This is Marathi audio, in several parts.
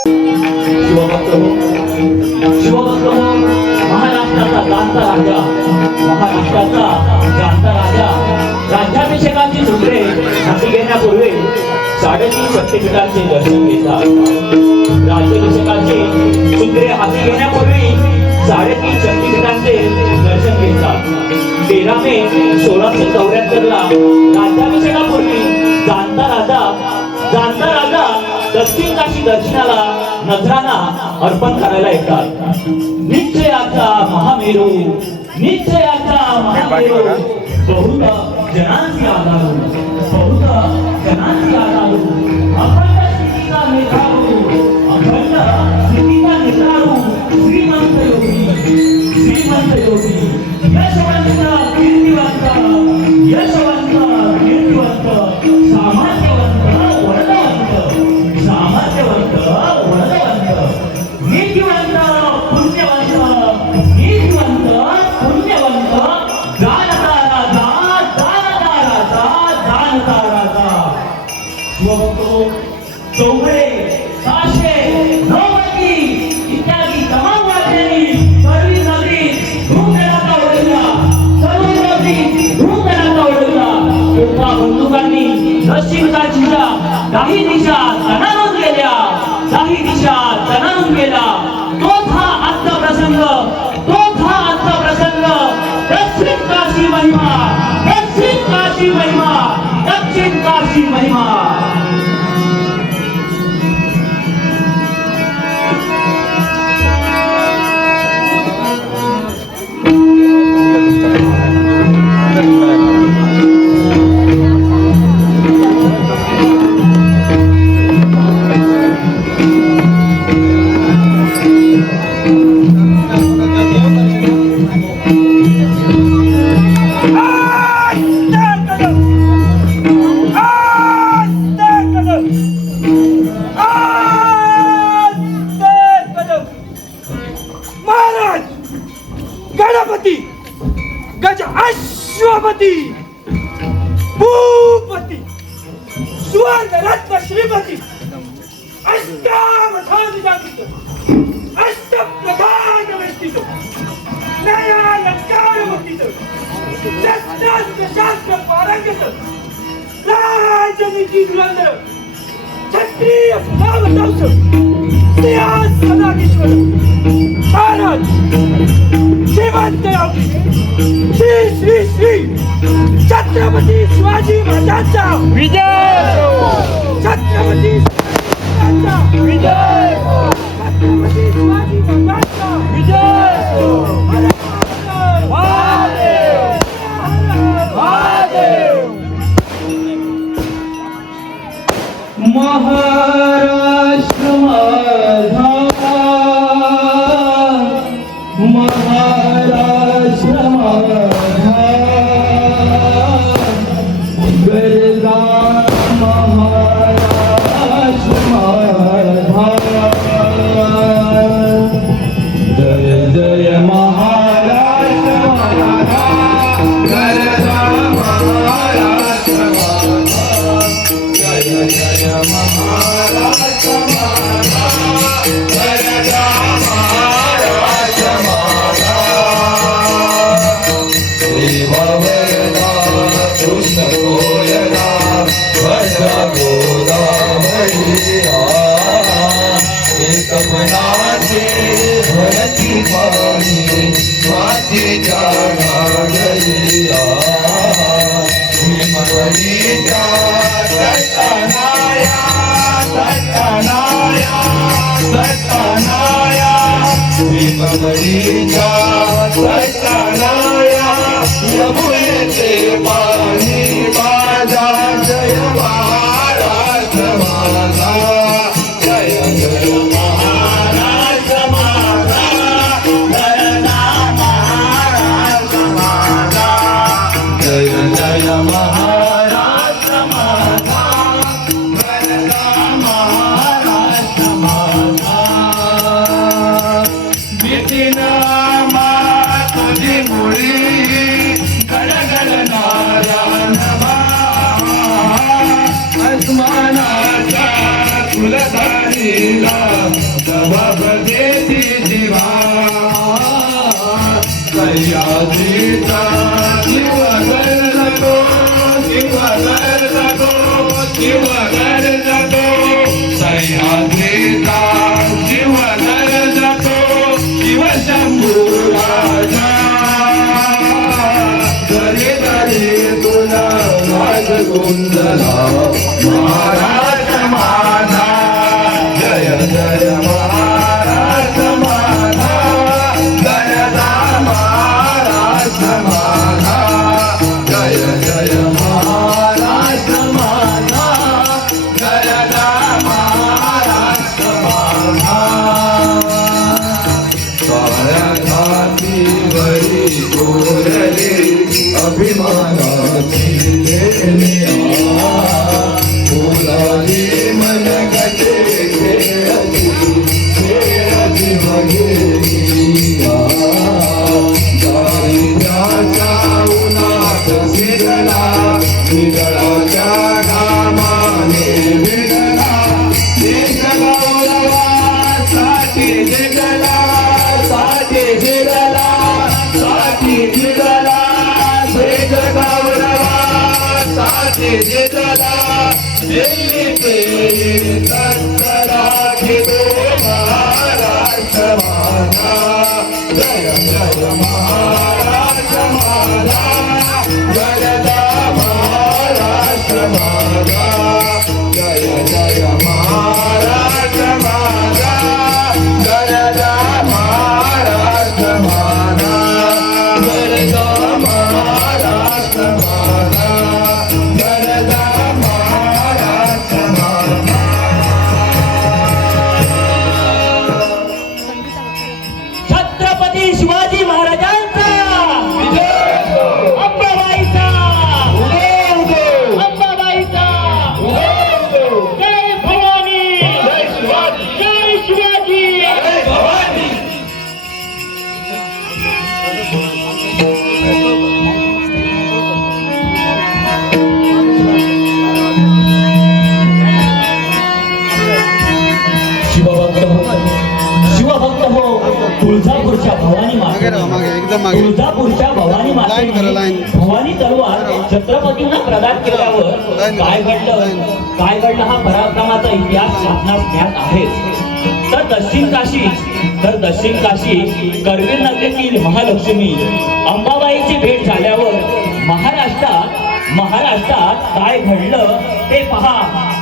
शिवभक्त हो, शिवभक्त हो, महाराष्ट्राचा जाणता राजा, महाराष्ट्राचा जाणता राजा. राज्याभिषेकाची सूत्रे हाती घेण्यापूर्वी 3.5 शक्तिपीठांचे दर्शन घेतात. राज्याभिषेकाची सूत्रे हाती घेण्यापूर्वी 3.5 शक्तिपीठांचे दर्शन घेतात. 13 मे 1674 ला राज्याभिषेकापूर्वी जाणता राजा दक्षिण काशी दर्शनाला नजराना अर्पण करायला येतात. निश्चयाचा महामेरू, निश्चयाचा महामेरू, बहुधा जनांची आधारू, बहुधा जनांची आधारू, अखंड स्थितीचा नेतारू, अखंड स्थितीचा नेतारू, श्रीमंत योगी, श्रीमंत योगी, यशवंत कीर्तिवंत, यशवंत कीर्तिवंत, सामान्यवंत वरदवंत, सामान्यवंत वरदवंत, नीतिवंत पुण्यवंत, नीतिवंत पुण्यवंत, जाणता राजा, जाणता राजा, जाणता राजा. बघतो चौघडे, ताशे, नौबती इत्यादी तमाम वाद्यांनी सर्वी नगरी धूमधडाका उडवला, सर्व नगरी धूमधडाका उडवला. तुमच्या बंदुकांनी दक्षिणकाशीच्या काही दिशा तणावून गेल्या, काही दिशा तणावून गेला. तोच हा आजचा प्रसंग, तोच हा आजचा प्रसंग. दक्षिण काशी महिमा, दक्षिण काशी महिमा, दक्षिण काशी महिमा. गणपती, गज अश्वपती, भूपती, सुवर्ण रत्न श्रीपती, अष्टावधानजातीत, अष्टप्रधानवेष्टित, न्यायालंकारवतीत, शस्त्रास्त्र शास्त्र पारंगत, राजनीती धुरंधर, क्षत्रिय भावतंस, सिंहासनाधीश्वर, महाराज श्रीमंत योगी, श्री श्री श्री छत्रपती शिवाजी महाराजांचा विजय, छत्रपती महाराजांचा विजय, छत्रपती शिवाजी महाराजांचा विजय. महादेव, महादेव. महाराष्ट्र माझा, महाराष्ट्र माझा, गरजा महाराष्ट्र माझा. जय जय महाराष्ट्र माझा, गरजा महाराष्ट्र माझा. जय जय महाराष्ट्र माझा, गरजा महाराष्ट्र माझा. देववरदा कृष्ण गोयना भद्र गोदावरिया, एकपनाचे भरती पाणी मातीच्या गाडलिया. हिमवलीच्या सटनाया, सटनाया, सटनाया, हिमवलीच्या सटनाया, यमुनेचे पाणी माझा. जय महाराष्ट्र माझा, जय जय महाराष्ट्र माझा, गरजा महाराष्ट्र माझा. जय जय महाराष्ट्र माझा, गरजा महाराष्ट्र माझा. नितीन तुझी मुळी गडगडणारा नभा, अस्मानाचा कुलधारीला जबाब देती जीवा सह्याद्रीचा जीव गरजतो जीव गरजतो जीव गरजतो सह्याद्रीचा जीव गरजतो शिव शंभू राजा गरे गरे तुला माझ गुंजला महाराज माझा जय जय महाराज माझा गरजा महाराज माझा जय जय महाराज माझा गरजा महाराज माझा साऱ्या वरी गोरले अभिमानाची फुलाली मन गटे खेळती खेळती बघेलिया दारिद्र्याच्या उन्हात शिरला निगळाच्या घामाने विडला देश गौरवासाठी जिंकला साठी जिंकला साठी जिंकला देश गौरवासाठी जिंकला दिल्ली पे तत्तरा घेतो महाराष्ट्र माझा जय जय महाराष्ट्र माझा गरजा महाराष्ट्र माझा जय जय महाराष्ट्र माझा गरजा महाराष्ट्र माझा गरजा महाराष्ट्र माझा गरजा महाराष्ट्र माझा छत्रपती शिवाजी महाराजांचा अंबाबाईचा अंबाबाईचा जय भवानी जय शिवाजी जय शिवाजी जय भवानी शिवभक्त हो तुळजापूरच्या भवानी माते एकदम मागे तुळजापूरच्या भवानी लाईन करा, माते लाईन. भवानी तलवार छत्रपतींना प्रदान केल्यावर काय घडलं हा पराक्रमाचा इतिहास आपणास ज्ञात आहे. तर दक्षिण काशी करवीर नगरीतील महालक्ष्मी अंबाबाईची भेट झाल्यावर महाराष्ट्रात काय घडलं ते पहा.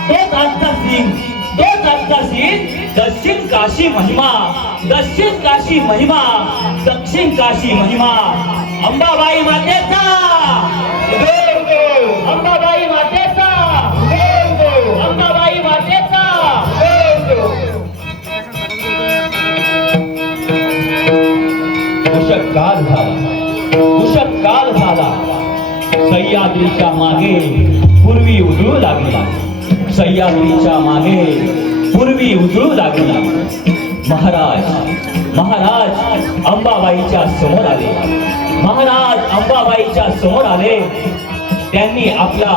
तोच आजचा सीन दक्षिण काशी महिमा दक्षिण काशी महिमा अंबाबाई मातेचा अंबाबाई मातेचा अंबाबाई मातेचा उषक काल झाला सह्याद्रीच्या मागे पूर्वी उजळू लागला सह्याद्रीच्या मागे पूर्वी उजळू लागला. महाराज अंबाबाईच्या समोर आले त्यांनी आपला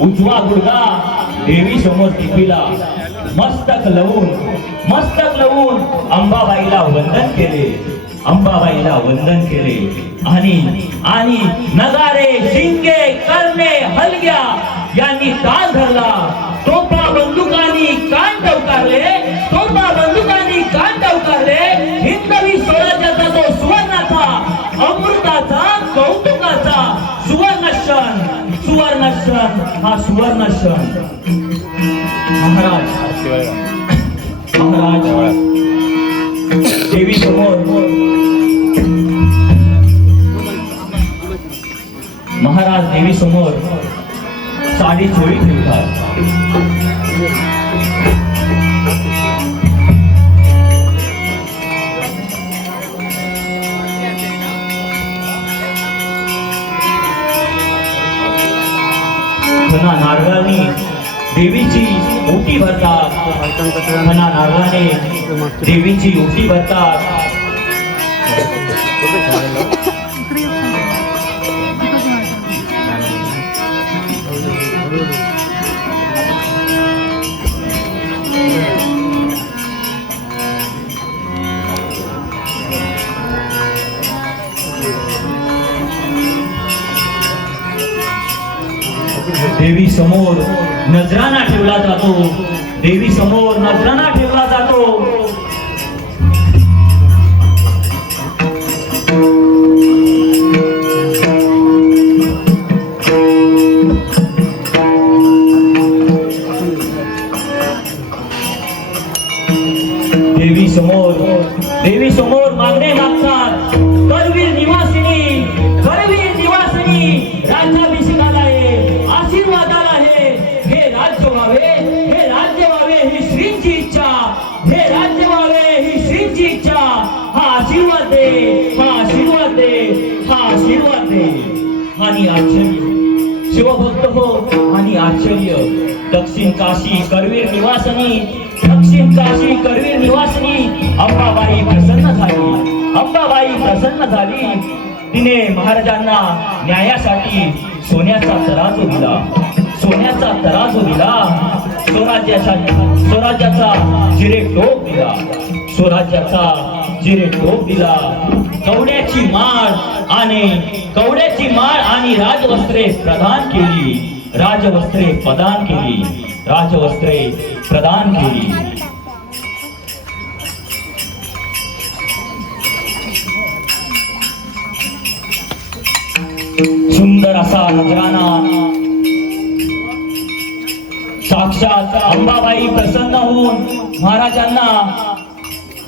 उजवा गुडघा देवी समोर टिपविला मस्तक लावून अंबाबाईला वंदन केले आणि नगारे शिंगे करणे हलग्या यांनी ताल धरला. तोफा बंदुकांनी कान टवकारले हिंदवी स्वराज्याचा तो सुवर्णाचा अमृताचा कौतुकाचा सुवर्ण क्षण महाराज देवी समोर साडी चोळी ठेवतात. खना नारळाने देवीची ओटी भरतात. देवी समोर नजराना ठेवला जातो, देवी समोर नजराना ठेवला जातो. देवी समोर मागणे मागतात. करवीर निवासिनी, करवीर निवासिनी, राज्याभिषेकाला ये, आशीर्वादाला ये. हे राज्य व्हावे, हे राज्य व्हावे ही श्रींची इच्छा, हे राज्य व्हावे ही श्रींची इच्छा. हा आशीर्वाद दे, हा आशीर्वाद दे, हा आशीर्वाद दे. आणि आश्चर्य शिवभक्त हो, आणि आश्चर्य दक्षिण काशी करवीर निवासिनी, दक्षिण काशी करवीर निवासिनी अंबाबाई प्रसन्न झाली. अंबाबाई प्रसन्न झाली. तिने महाराजांना न्यायासाठी सोन्याचा तराजू दिला, सोन्याचा तराजू दिला. स्वराज्याचा जिरे टोप दिला, स्वराज्याचा जिरे टोप दिला. कवड्याची माळ आणि राजवस्त्रे प्रदान केली, राजवस्त्रे प्रदान केली, राजवस्त्रे प्रदान केली. सुंदर असा नजराना. साक्षात अंबाबाई प्रसन्न होऊन महाराजांना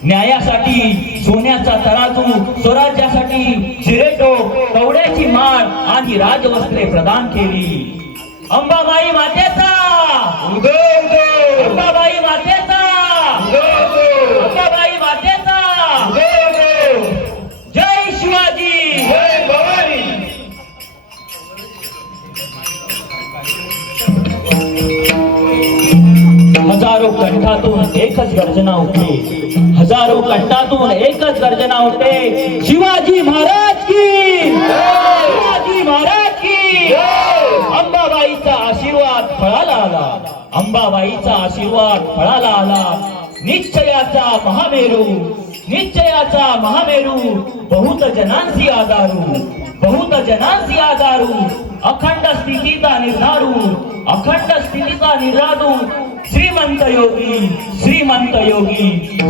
न्यायासाठी सोन्याचा तराजू, स्वराज्यासाठी शिरेटोप, कवड्याची माळ आणि राजवस्त्रे प्रदान केली. अंबाबाई मातेचा, अंबाबाई मातेचा, अंबाबाई मातेचा. जय शिवाजी, जय भवानी. हजारो कंठातून एकच गर्जना उठते, हजारो कंठातून एकच गर्जना उठते. शिवाजी महाराज की, शिवाजी महाराज की. अंबाबाईचा आशीर्वाद फळाला आला, अंबाबाईचा आशीर्वाद फळाला आला. निश्चयाचा महामेरू, निश्चयाचा महामेरू, बहुत जनांसी आधारू, बहुत जनांसी आधारू. अखंड स्थितीचा निर्धारू, अखंड स्थितीचा निर्धारू. श्रीमंत योगी, श्रीमंत योगी,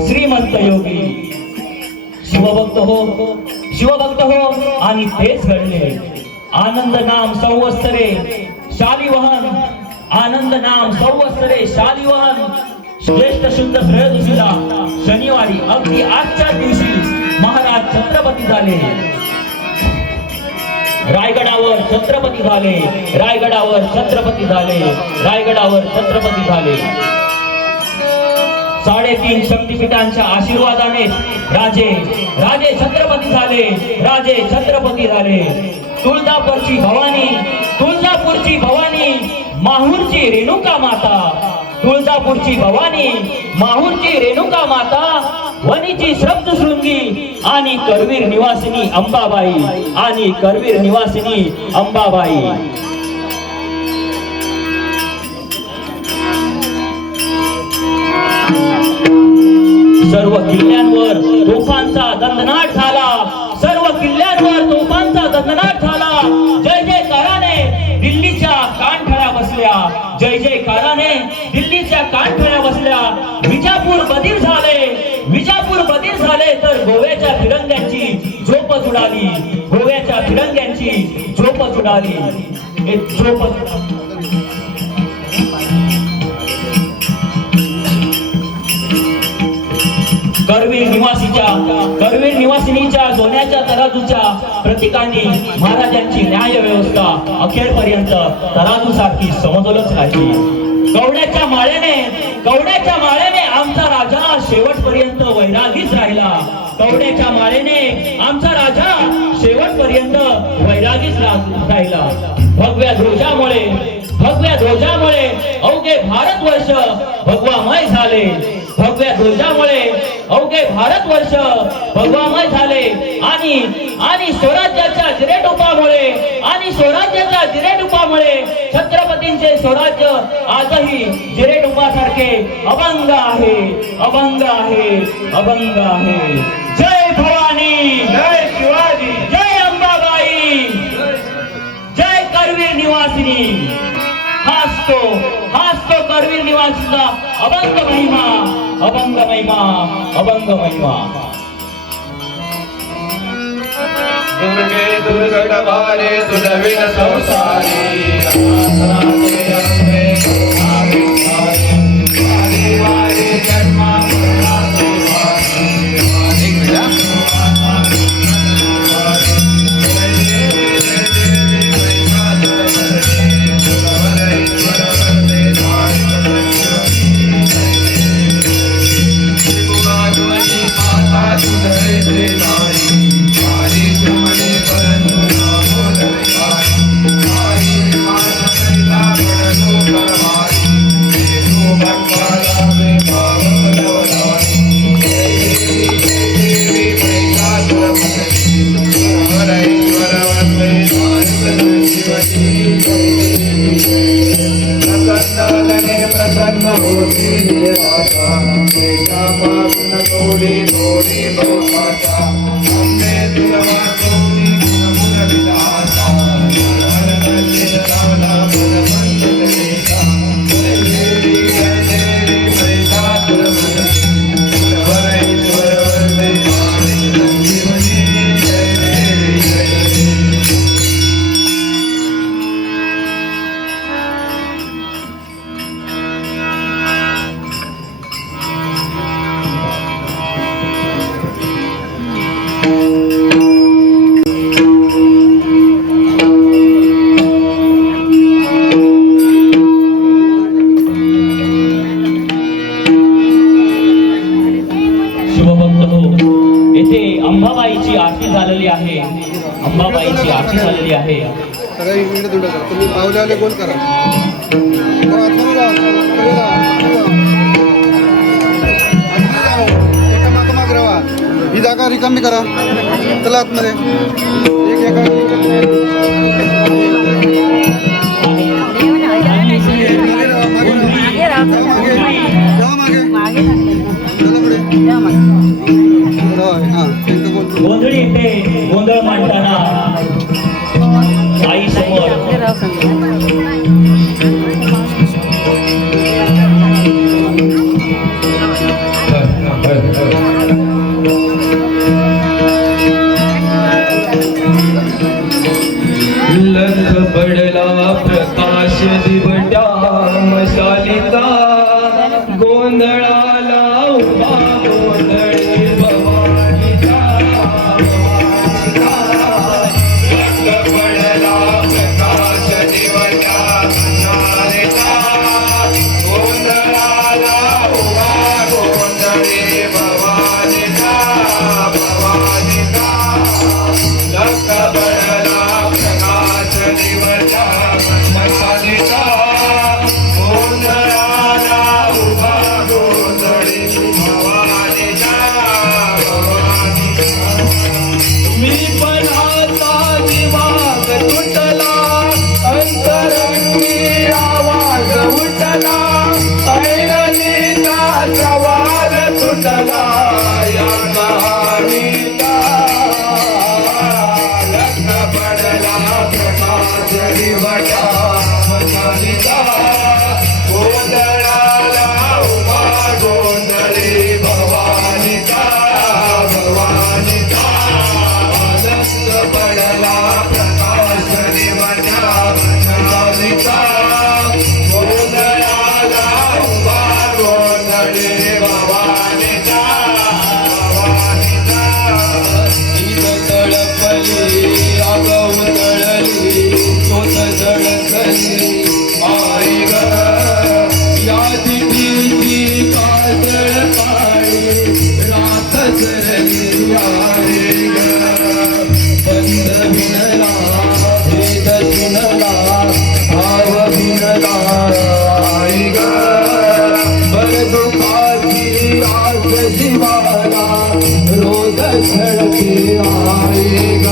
श्रीमंत योगी. शिवभक्त हो, शिवभक्त हो. आणि तेच घडले. आनंद नाम संवत्सरे शालिवाहन, आनंद नाम संवत्सरे शालिवाहन. ज्येष्ठ शुद्ध त्रयोदशीला शनिवारी अगदी आजच्या दिवशी महाराज छत्रपती झाले. रायगडावर छत्रपती झाले, रायगडावर छत्रपती झाले, रायगडावर छत्रपती झाले. 3.5 शक्तिपीठांच्या आशीर्वादाने राजे राजे छत्रपती झाले, राजे छत्रपती झाले. तुळजापूरची भवानी, तुळजापूरची भवानी, माहूरची रेणुका माता, तुळजापूरची भवानी, माहूरची रेणुका माता, वणीची सप्तशृंगी आणि करवीर निवासिनी अंबाबाई, आणि करवीर निवासिनी अंबाबाई. सर्व किल्ल्यांवर तोफांचा दणदणाट झाला, सर्व किल्ल्यांवर तोफांचा दणदणाट झाला. जय जयकाराने दिल्लीच्या कानठळ्या बसल्या, जय जयकाराने दिल्लीच्या कानठळ्या बसल्या. विजापूर बधीर झाले, विजापूर बधीर झाले तर गोव्याच्या फिरंग्यांची झोपच उडाली, गोव्याच्या फिरंग्यांची झोपच उडाली. करवीर निवासिनीच्या सोन्याच्या तराजूच्या प्रतीकाने महाराजांची न्याय व्यवस्था अखेरपर्यंत तराजू सारखी समतोलच राहिली. कवड्याच्या माळेने आमचा राजा शेवटपर्यंत वैरागीच राहिला, कवड्याच्या माळेने आमचा राजा शेवटपर्यंत वैरागीच राहिला. भगव्या ध्वजामुळे अवघे भारतवर्ष भगवामय झाले, भगव्या ध्वजामुळे अवघे भारतवर्ष भगवामय झाले. आणि स्वराज्याच्या जिरेटोपामुळे छत्रपतींचे स्वराज्य आजही जिरेटोपासारखे अभंग आहे, अभंग आहे, अभंग आहे. जय भवानी, जय शिवाजी, जय अंबाबाई, जय करवीर निवासिनी. महाराजांचा अभंग महिमा, अभंग महिमा, अभंग महिमा. दुर्गे दुर्गट भारे तुझविन संसारी अनाथनाथे अंबे करुणाविहारी. वारी वारी जन्मा मरणाचे वारी. एक मिनिट प्रसन्न होती देवाचा एका पासून थोडी थोडी लोकाचा अंबे तुला वाटोनी नमुन विधाता हरहरले रावला बलवंत लेखा. जय देवी महिषासुर मर्दिनी वरईश्वर वरदे वाणी संजीवनी. जय देवी जय देवी. अंबाबाईची आरती झालेली आहे. अंबाबाईची आरती झालेली आहे. तुम्ही पावले आले कोण करा एका माग राहा. ही जागा रिकामी करा. चला आतमध्ये एक एका गोंधळी इथे गोंधळ मांडताना आई समोर लख पडला प्रकाश दिवट्या मशालीचा गोंधळाला उभा गोंधळी भवानीचा. लख पडला प्रकाश दिवट्या मशालीचा गोंधळाला उभा गोंधळी भवानीचा. भवानीचा लख पडला प्रकाश दिवट्या मशालीचा गोंधळाला उभा गोंधळी भवानीचा. मी पण आता दिवाग तुटला अंतरंगी आवाज उठला ऐरणीचा प्रवाद तुटला या कहाणीचा. लग्न पडला प्रकाश दिवट्या मशालीचा गोंधळाला उभा गोंधळी भवानीचा. भवानीचा लग्न पडला प्रकाश दिवट्या मशालीचा गोंधळाला उभा गोंधळी भवानीचा. भवानीचा तळपली आगव तळली शोध झळकली आई ग या दिठीची काजळ काळी रात सरली आई ग. बंद विणला भेद सुनला भाव विणला आई ग. बर दुखाची आस जीवाला रोज झळके आई ग.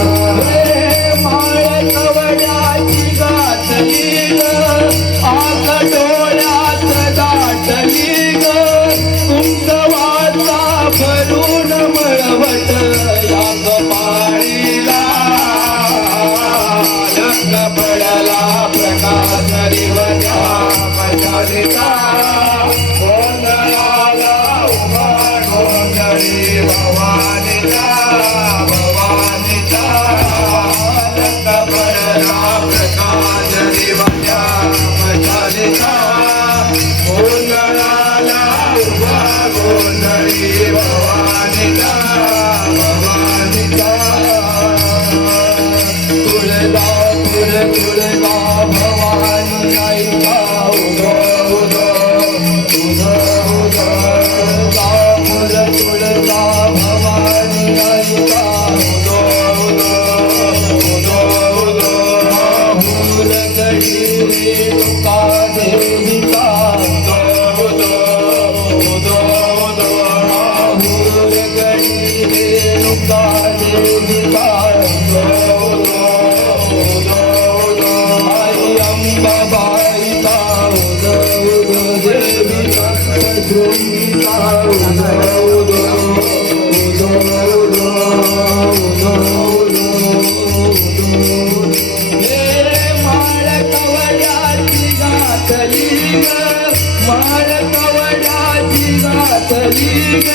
माळ कवड्याची गाठली ग आग डोळ्यात दाटली ग. कुंकवाचा भरून मळवट या कपाळीला. लग्न पडला प्रकाश दिवट्या मशालीचा भवानीचा गोंधळाला उभा गोंधळी भवानीचा भवानीचा आनंद भरला प्रकाश दिवाच्या मशालीचा गोंधळाला उभा गोंधळी भवानीचा भवानीचा तुळजा तुळजा भवानी ऐका उदो उदो उदो उदो तुळजा भवानी ऐका उदो उदो उदो उदो फूल गडी तुका देविका उदो उदो उदो फूल गडी तुका देविका अंबाबाईचा उदो उदो देविका शृंगीचा उदो उदो उदो उदो उदो हे माळ कवड्याची घातली ग माळ कवड्याची घातली ग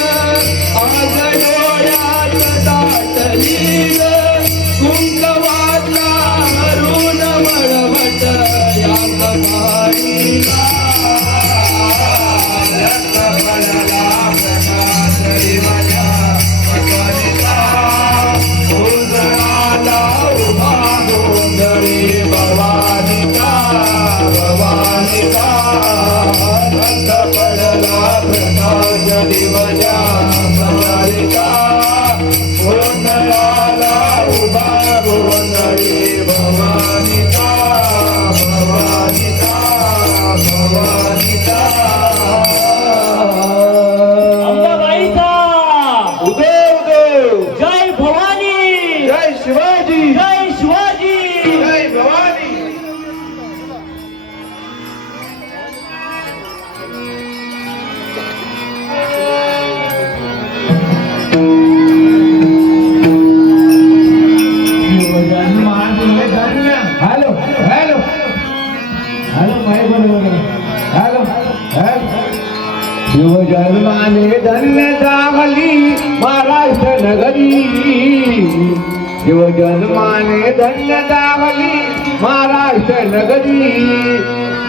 आज डोळ्यात दाटली ग कुंकवातला हरून मळवट या कपाळीला रत्नपणाला प्रकाश दिवाच्या मशालीचा गोंधळाला उभा गोंधळी भवानीचा भवानीचा रत्नपणाला प्रकाश दिवाच्या मशालीचा गोंधळाला उभा गोंधळी भवानीचा भवानीचा भवानीचा अंबाबाईचा उदो उदो जय भवानी जय शिवाजी जय शिवाजी जय भवानी हॅलो हॅलो हॅलो माय बरोबर हॅलो शिवजन्माने धन्य झाली महाराष्ट्र नगरी शिवजन्माने धन्य झाली महाराष्ट्र नगरी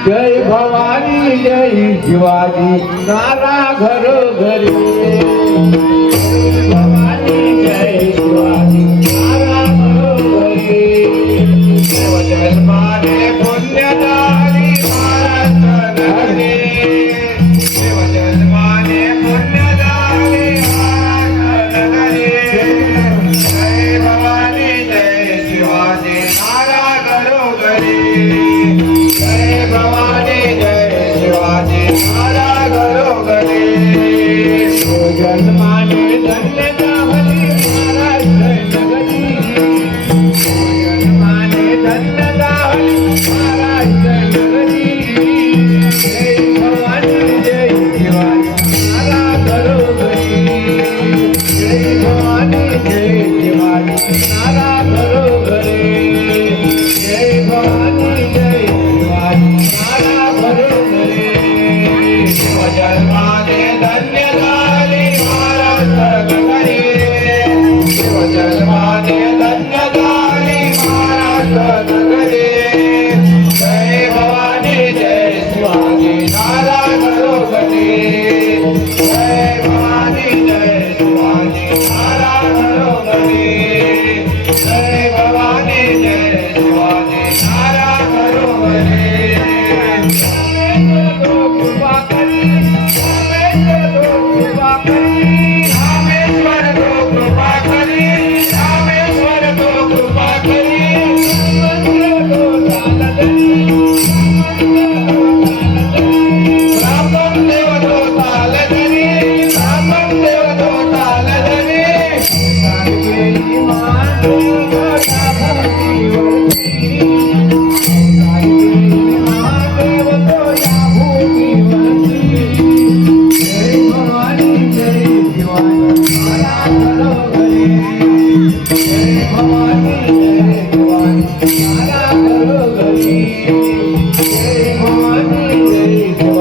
जय भवानी जय शिवाजी नारा घरोघरी भवानी जय शिवाजी नारा घरोघरी शिवजन्माने पुण्य झाली महाराष्ट्र नगरी शिवजन्माने पुण्य झाली महाराष्ट्र नगरी जय भवानी जय शिवाजी नारा घरोघरी जय भवानी जय शिवाजी नारा घरोघरी शिवजन्माने धन्य झाली महाराष्ट्र नगरी शिवजन्माने धन्य झाली महाराष्ट्र नगरी जय भवानी जय शिवाजी नारा घरोघरी जय भवानी जय शिवाजी नारा घरोघरी जय भवानी जय शिवाजी नारा घरोघरी शिवजन्माने धन्य झाली महाराष्ट्र नगरी शिवजन्माने धन्य झाली महाराष्ट्र नगरी जय भवानी जय शिवाजी नारा घरोघरी जय भवानी जय शिवाजी नारा घरोघरी जय भवानी जय शिवाजी नारा घरोघरी रामेश्वर तो कृपा करी रामेश्वर तो कृपा करी रामेश्वर तो कृपा करी रामेश्वर तो कृपा करी रामदेव तो ताल धरी रामदेव तो ताल धरी जय भवानी जय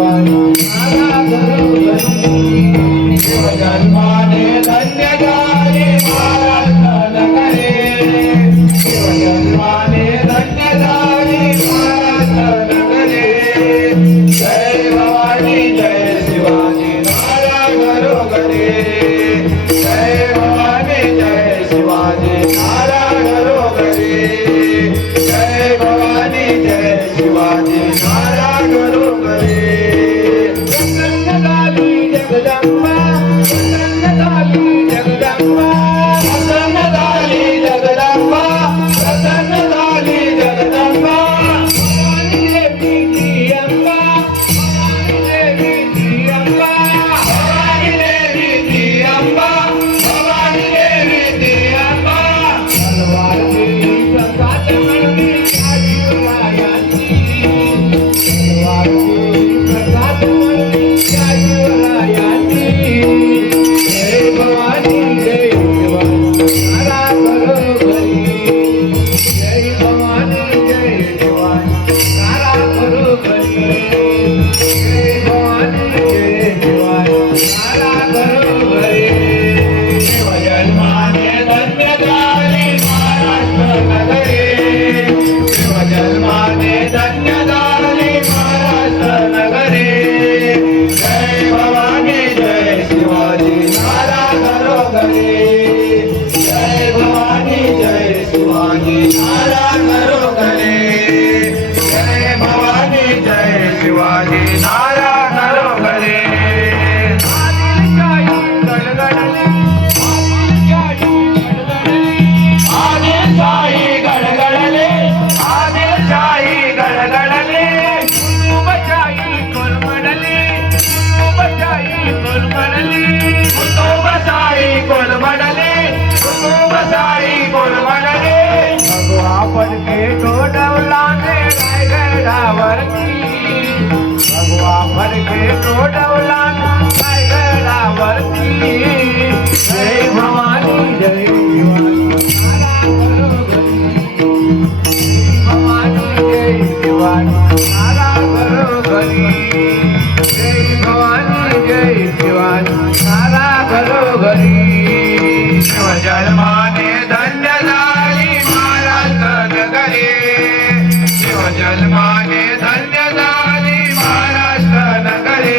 जन्माने धन्य झाली महाराष्ट्र नगरी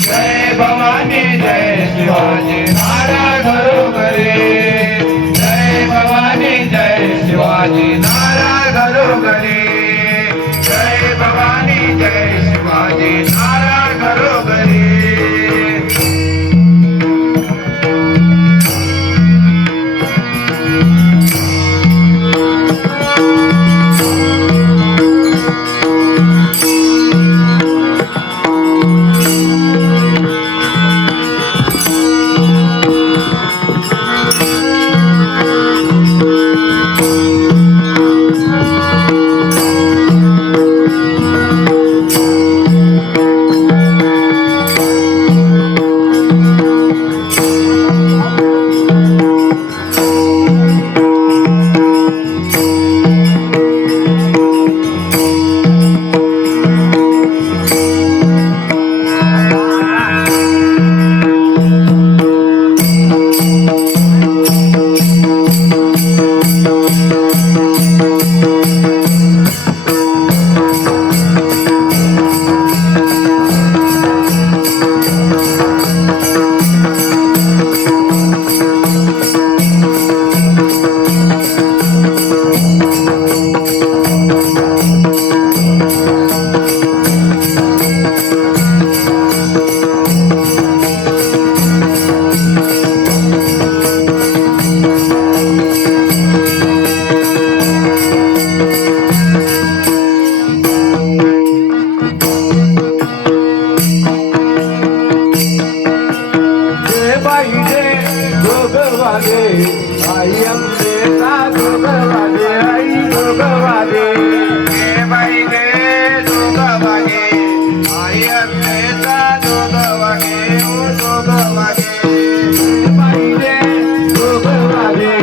जय भवानी जय शिवाजी नारा घरोघरी जय भवानी जय शिवाजी नारा घरोघरी जय भवानी जय शिवाजी नारा घरोघरी आई अंबेचा दोघवागे आई दोघवागे हे बाई गे दोघवागे आई अंबेचा दोघवागे ओ दोघवागे हे बाई गे दोघवागे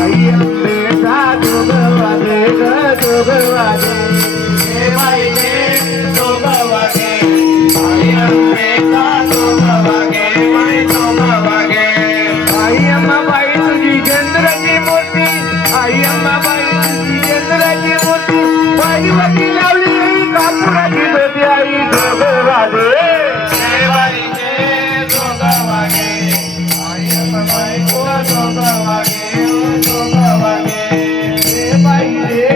आई अंबेचा दोघवागे ग दोघवागे हे बाई गे दोघवागे आई अंबेचा दोघवागे बाई दोघवागे आई अंबाबाई तुझी चंद्राची मूर्ती आई अंबाबाई तुझी चंद्राची मूर्ती पायीवरती लावली कापुराची धोती आई दोघवागे हे बाई गे दोघवागे आई अंबाबाई ओ दोघवागे ओ दोघवागे हे बाई गे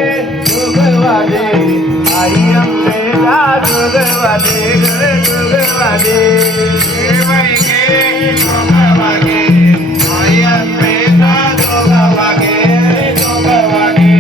दोघवागे आई अंबेला दोघवागे ग दोघवागे हे बाई गे दोघवागे आई अंबेला दोघवागे दोघवागे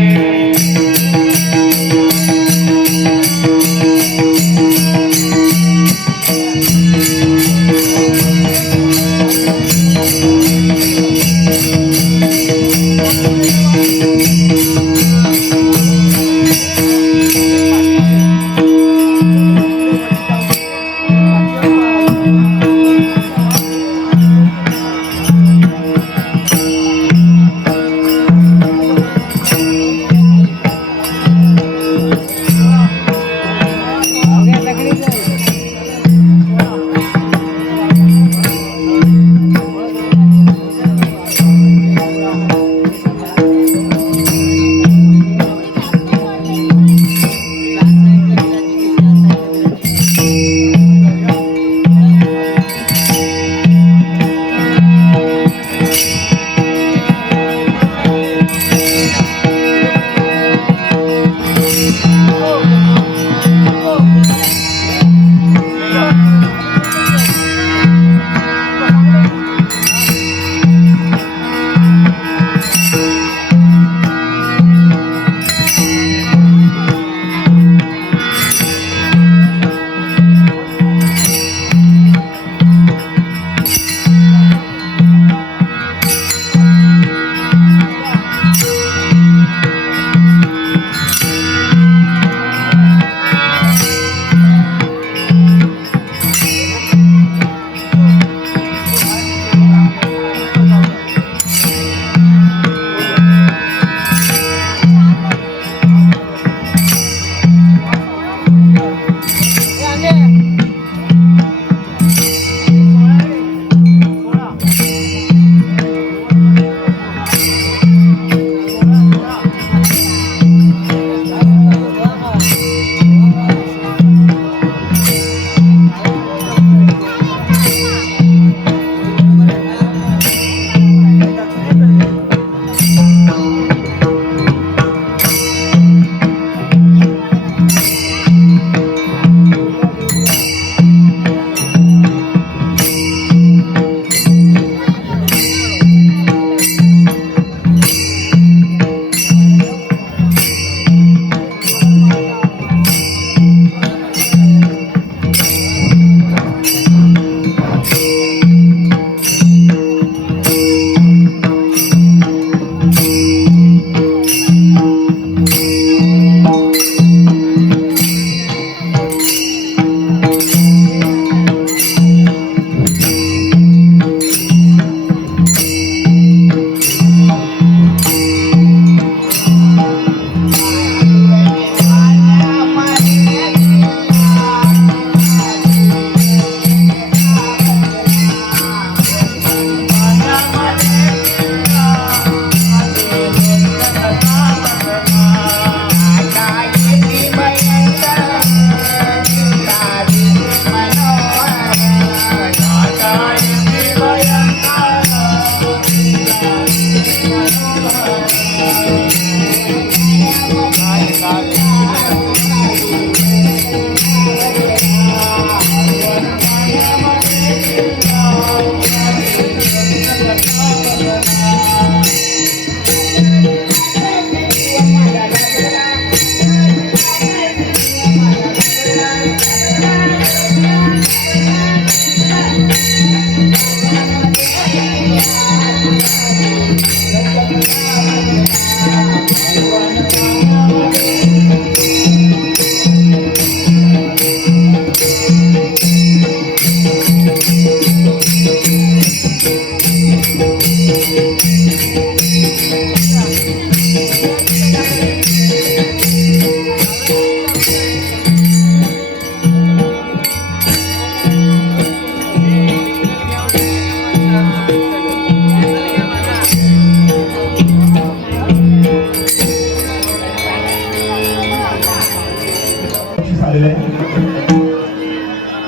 आलेले आहे.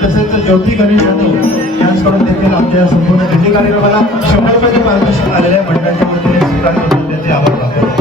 तसेच ज्योती गणेश जाधव यांच्याकडून देखील आमच्या संपूर्ण दिंडी कार्यक्रमाला 100 रुपयाचे पारितोषिक आलेल्या मंडळाच्या वतीने स्वीकार करून त्यांचे आभार मानतो.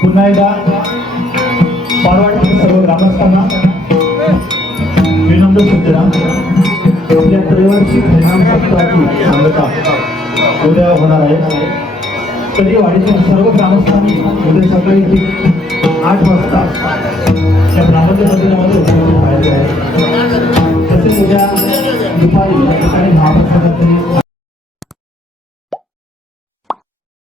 पुन्हा एकदा पारवाडीतील सर्व ग्रामस्थांना विनम्र सूचना, आपल्या त्रैवार्षिक हरिनाम सप्ताहाची सांगता उद्या होणार आहे. तरी वाडीतील सर्व ग्रामस्थांनी उद्या सकाळी 8 वाजता या ब्राह्मण मंदिरामध्ये उपस्थित राहायचे आहे. उद्या दुपारी या ठिकाणी महाप्रसादाची